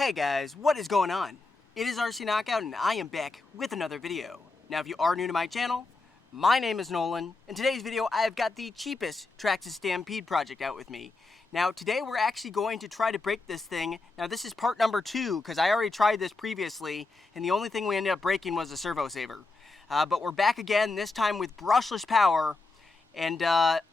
Hey guys, what is going on? It is RC Knockout and I am back with another video. Now if you are new to my channel, my name is Nolan. In today's video I have got the cheapest TRAXXAS Stampede project out with me. Now today we're actually going to try to break this thing. Now this is part number 2 because I already tried this previously and the only thing we ended up breaking was the servo saver. But we're back again, this time with brushless power and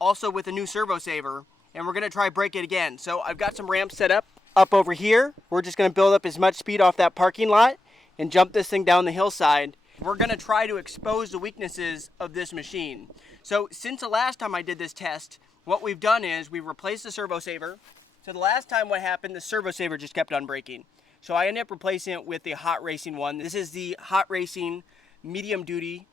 also with a new servo saver, and we're going to try break it again. So I've got some ramps set up over here. We're just going to build up as much speed off that parking lot and jump this thing down the hillside. We're going to try to expose the weaknesses of this machine. So since the last time I did this test, what we've done is we've replaced the servo saver. So the last time what happened, the servo saver just kept on breaking. So I ended up replacing it with the hot racing one. This is the hot racing medium duty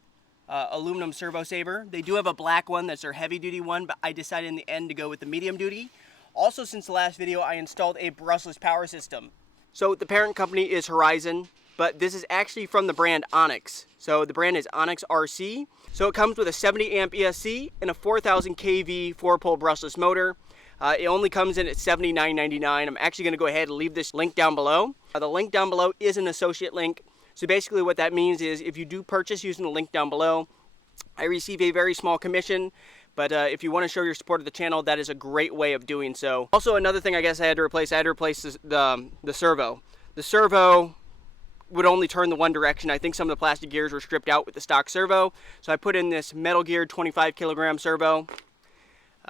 aluminum servo saver. They do have a black one that's their heavy duty one, but I decided in the end to go with the medium duty. Also, since the last video, I installed a brushless power system. So the parent company is Horizon, but this is actually from the brand Onyx. So the brand is Onyx RC. So it comes with a 70 amp ESC and a 4000 kV 4-pole brushless motor. It only comes in at $79.99. I'm actually going to go ahead and leave this link down below. The link down below is an associate link. So basically what that means is if you do purchase using the link down below, I receive a very small commission. But if you want to show your support of the channel, that is a great way of doing so. Also, another thing I guess I had to replace the servo. The servo would only turn the one direction. I think some of the plastic gears were stripped out with the stock servo. So I put in this metal geared 25 kilogram servo.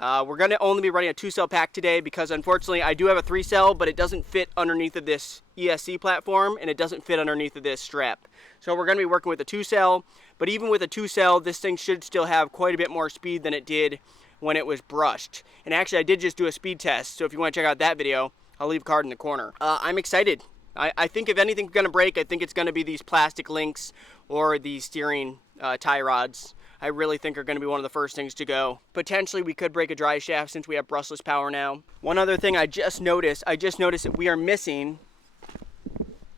We're going to only be running a 2-cell pack today because unfortunately I do have a 3-cell, but it doesn't fit underneath of this ESC platform and it doesn't fit underneath of this strap. So we're going to be working with a 2-cell, but even with a 2-cell, this thing should still have quite a bit more speed than it did when it was brushed. And actually I did just do a speed test, so if you want to check out that video, I'll leave a card in the corner. I'm excited. I think if anything's going to break, I think it's going to be these plastic links or these steering tie rods. I really think are going to be one of the first things to go. Potentially we could break a drive shaft since we have brushless power now. One other thing I just noticed that we're missing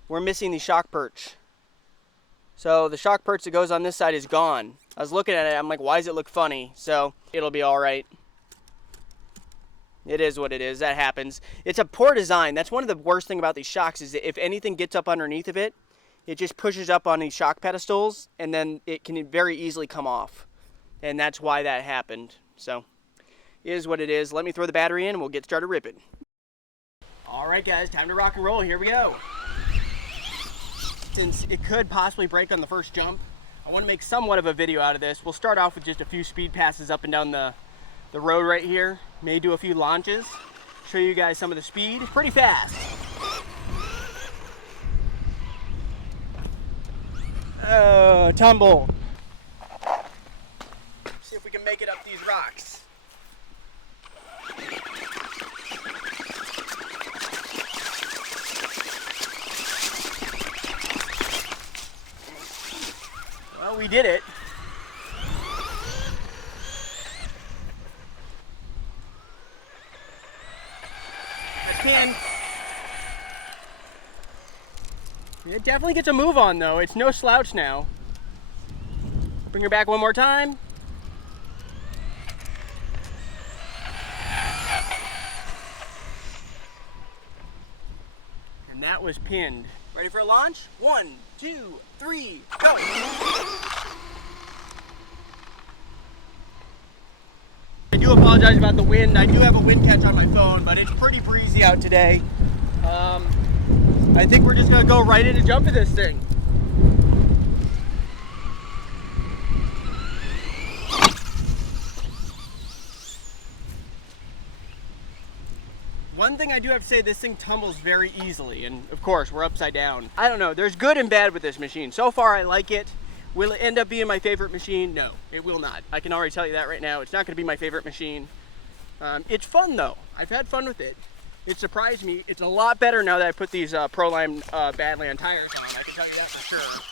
the shock perch. So the shock perch that goes on this side is gone. I was looking at it, I'm like, why does it look funny? So it'll be all right. It is what it is, that happens. It's a poor design. That's one of the worst thing about these shocks is that if anything gets up underneath of it, it just pushes up on these shock pedestals and then it can very easily come off. And that's why that happened. So, it is what it is. Let me throw the battery in and we'll get started ripping. Alright guys, time to rock and roll. Here we go. Since it could possibly break on the first jump, I want to make somewhat of a video out of this. We'll start off with just a few speed passes up and down the road right here. May do a few launches. Show you guys some of the speed. Pretty fast. Oh, tumble. See if we can make it up these rocks. Well, we did it. It definitely gets a move on though. It's no slouch now. Bring her back one more time. And that was pinned. Ready for a launch? 1, 2, 3, go! I do apologize about the wind. I do have a wind catch on my phone, but it's pretty breezy out today. I think we're just going to go right in and jump in this thing. One thing I do have to say, this thing tumbles very easily, and of course we're upside down. I don't know, there's good and bad with this machine. So far I like it. Will it end up being my favorite machine? No, it will not. I can already tell you that right now. It's not going to be my favorite machine. It's fun though. I've had fun with it. It surprised me. It's a lot better now that I put these Proline Badland tires on. I can tell you that for sure.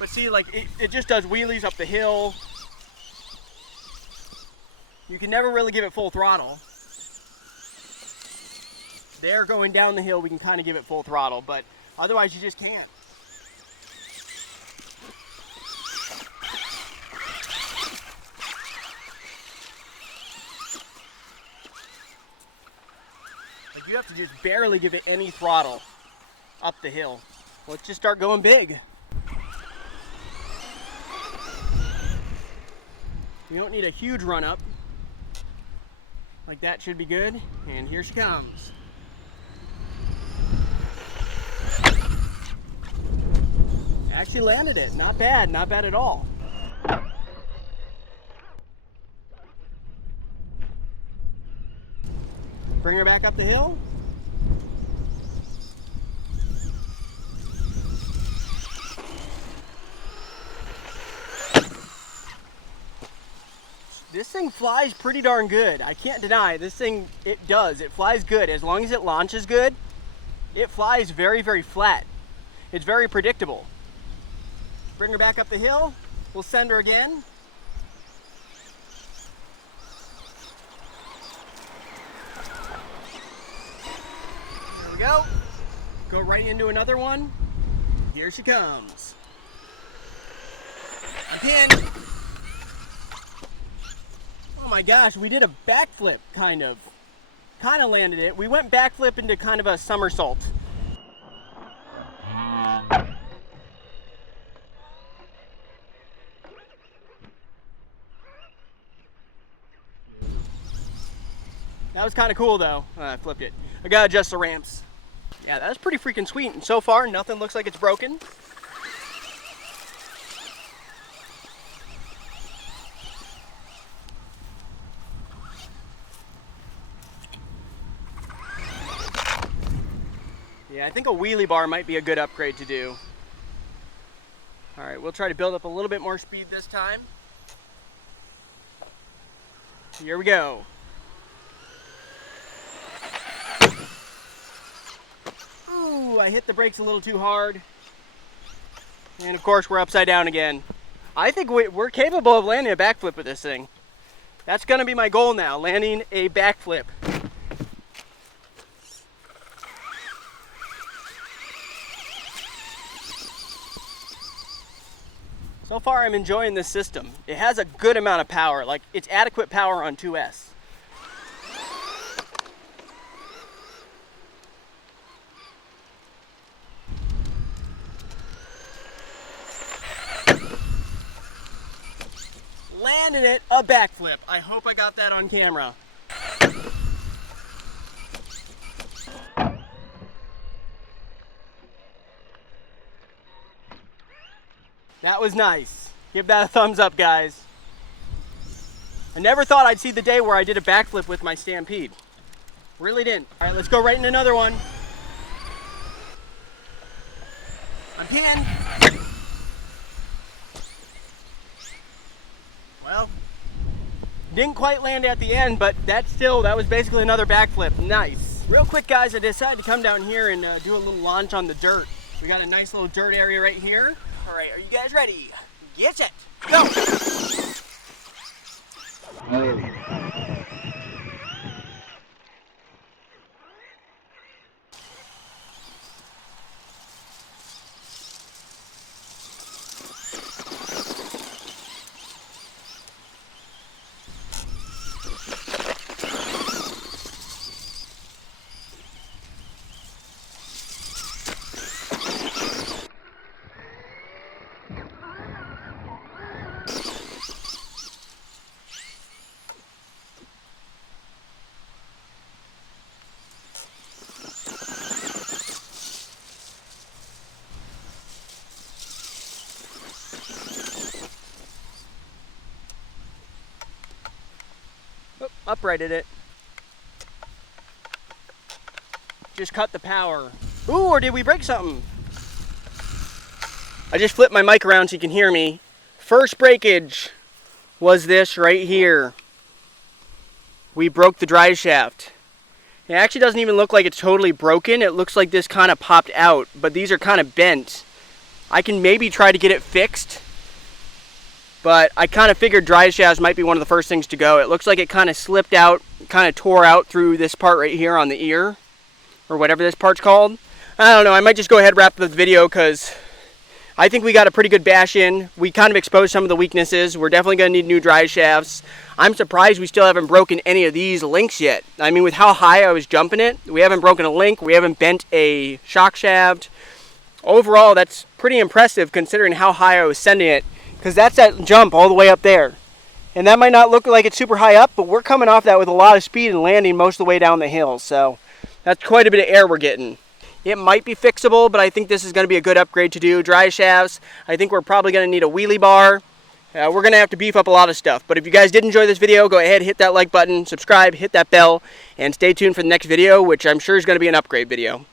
But see, like, it just does wheelies up the hill. You can never really give it full throttle. There going down the hill, we can kind of give it full throttle, but otherwise you just can't. You have to just barely give it any throttle. up the hill. Let's just start going big. We don't need a huge run up. Like that should be good. And here she comes. Actually landed it. Not bad, not bad at all. Bring her back up the hill. This thing flies pretty darn good. I can't deny this thing, it does. It flies good. As long as it launches good, it flies very, very flat. It's very predictable. Bring her back up the hill. We'll send her again. There we go. Go right into another one. Here she comes. Again. Oh my gosh, we did a backflip, kind of landed it. We went backflip into kind of a somersault. That was kind of cool though. I flipped it. I gotta adjust the ramps. Yeah, that's pretty freaking sweet. And so far, nothing looks like it's broken. Yeah, I think a wheelie bar might be a good upgrade to do. All right, we'll try to build up a little bit more speed this time. Here we go. Ooh, I hit the brakes a little too hard. And of course, we're upside down again. I think we're capable of landing a backflip with this thing. That's gonna be my goal now, landing a backflip. So far, I'm enjoying this system. It has a good amount of power, like it's adequate power on 2S. Landed it, a backflip. I hope I got that on camera. That was nice. Give that a thumbs up, guys. I never thought I'd see the day where I did a backflip with my Stampede. Really didn't. All right, let's go right in another one. Again. Well, didn't quite land at the end, but that was basically another backflip. Nice. Real quick, guys, I decided to come down here and do a little launch on the dirt. We got a nice little dirt area right here. All right, are you guys ready? Get set, go! Uprighted it. Just cut the power. Ooh, or did we break something? I just flipped my mic around so you can hear me. First breakage was this right here. We broke the drive shaft. It actually doesn't even look like it's totally broken. It looks like this kind of popped out, but these are kind of bent. I can maybe try to get it fixed. But I kind of figured drive shafts might be one of the first things to go. It looks like it kind of slipped out, kind of tore out through this part right here on the ear, or whatever this part's called. I don't know, I might just go ahead and wrap the video because I think we got a pretty good bash in. We kind of exposed some of the weaknesses. We're definitely going to need new drive shafts. I'm surprised we still haven't broken any of these links yet. I mean, with how high I was jumping it, we haven't broken a link, we haven't bent a shock shaft. Overall, that's pretty impressive considering how high I was sending it, because that's that jump all the way up there. And that might not look like it's super high up, but we're coming off that with a lot of speed and landing most of the way down the hill. So that's quite a bit of air we're getting. It might be fixable, but I think this is going to be a good upgrade to do. Drive shafts, I think we're probably going to need a wheelie bar. We're going to have to beef up a lot of stuff. But if you guys did enjoy this video, go ahead, hit that like button, subscribe, hit that bell, and stay tuned for the next video, which I'm sure is going to be an upgrade video.